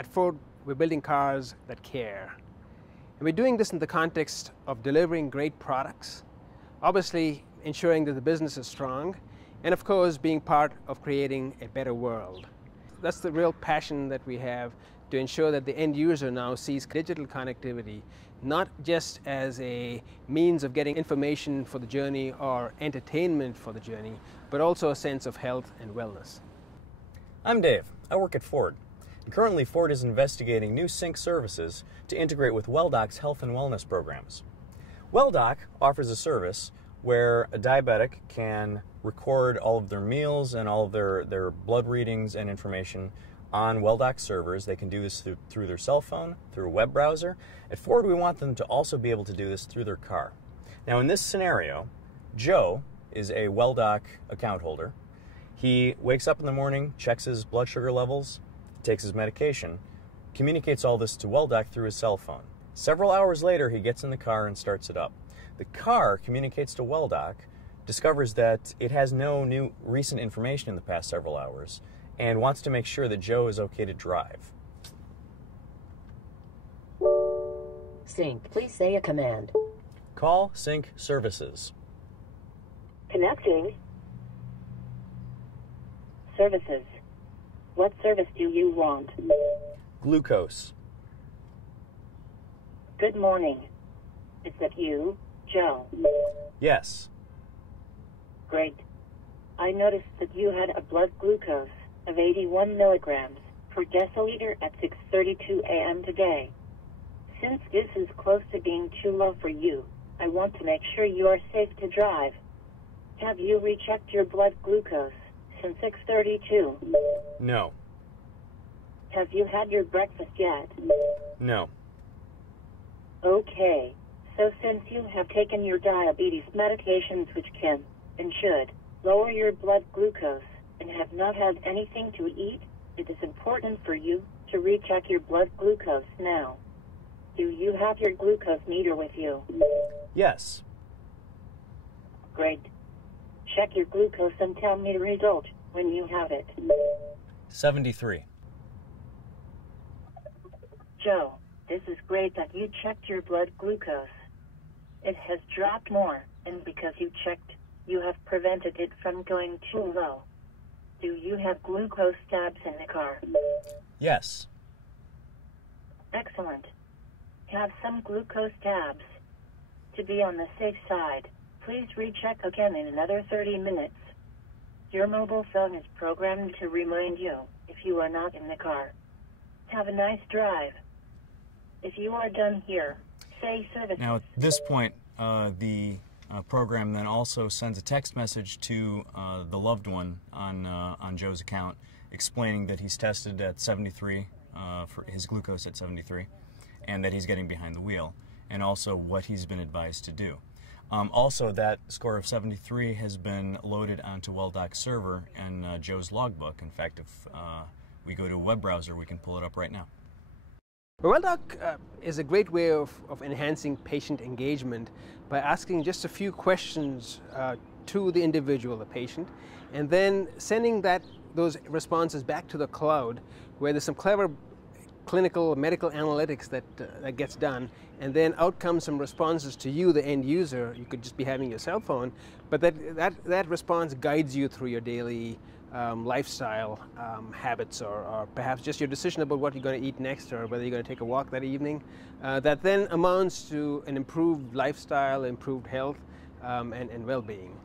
At Ford, we're building cars that care. And we're doing this in the context of delivering great products, obviously ensuring that the business is strong, and of course being part of creating a better world. That's the real passion that we have, to ensure that the end user now sees digital connectivity not just as a means of getting information for the journey or entertainment for the journey, but also a sense of health and wellness. I'm Dave. I work at Ford. And currently, Ford is investigating new sync services to integrate with WellDoc's health and wellness programs. WellDoc offers a service where a diabetic can record all of their meals and all of their blood readings and information on WellDoc servers. They can do this through their cell phone, through a web browser. At Ford, we want them to also be able to do this through their car. Now, in this scenario, Joe is a WellDoc account holder. He wakes up in the morning, checks his blood sugar levels, takes his medication, communicates all this to WellDoc through his cell phone. Several hours later, he gets in the car and starts it up. The car communicates to WellDoc, discovers that it has no new recent information in the past several hours, and wants to make sure that Joe is okay to drive. Sync. Please say a command. Call Sync Services. Connecting. Services. What service do you want? Glucose. Good morning. Is that you, Joe? Yes. Great. I noticed that you had a blood glucose of 81 milligrams per deciliter at 6:32 a.m. today. Since this is close to being too low for you, I want to make sure you are safe to drive. Have you rechecked your blood glucose since 6:32? No. Have you had your breakfast yet? No. Okay. So since you have taken your diabetes medications, which can and should lower your blood glucose, and have not had anything to eat, it is important for you to recheck your blood glucose now. Do you have your glucose meter with you? Yes. Great. Check your glucose and tell me the result when you have it. 73. Joe, this is great that you checked your blood glucose. It has dropped more, and because you checked, you have prevented it from going too low. Do you have glucose tabs in the car? Yes. Excellent. Have some glucose tabs. To be on the safe side, please recheck again in another 30 minutes. Your mobile phone is programmed to remind you if you are not in the car. Have a nice drive. If you are done here, say services. Now, at this point, the program then also sends a text message to the loved one on Joe's account, explaining that he's tested at 73 for his glucose at 73, and that he's getting behind the wheel, and also what he's been advised to do. Also, that score of 73 has been loaded onto WellDoc's server and Joe's logbook. In fact, if we go to a web browser, we can pull it up right now. WellDoc is a great way of enhancing patient engagement by asking just a few questions to the individual, the patient, and then sending those responses back to the cloud, where there's some clever clinical medical analytics that gets done, and then out comes some responses to you, the end user. You could just be having your cell phone, but that response guides you through your daily lifestyle habits, or perhaps just your decision about what you're going to eat next, or whether you're going to take a walk that evening. That then amounts to an improved lifestyle, improved health, and well-being.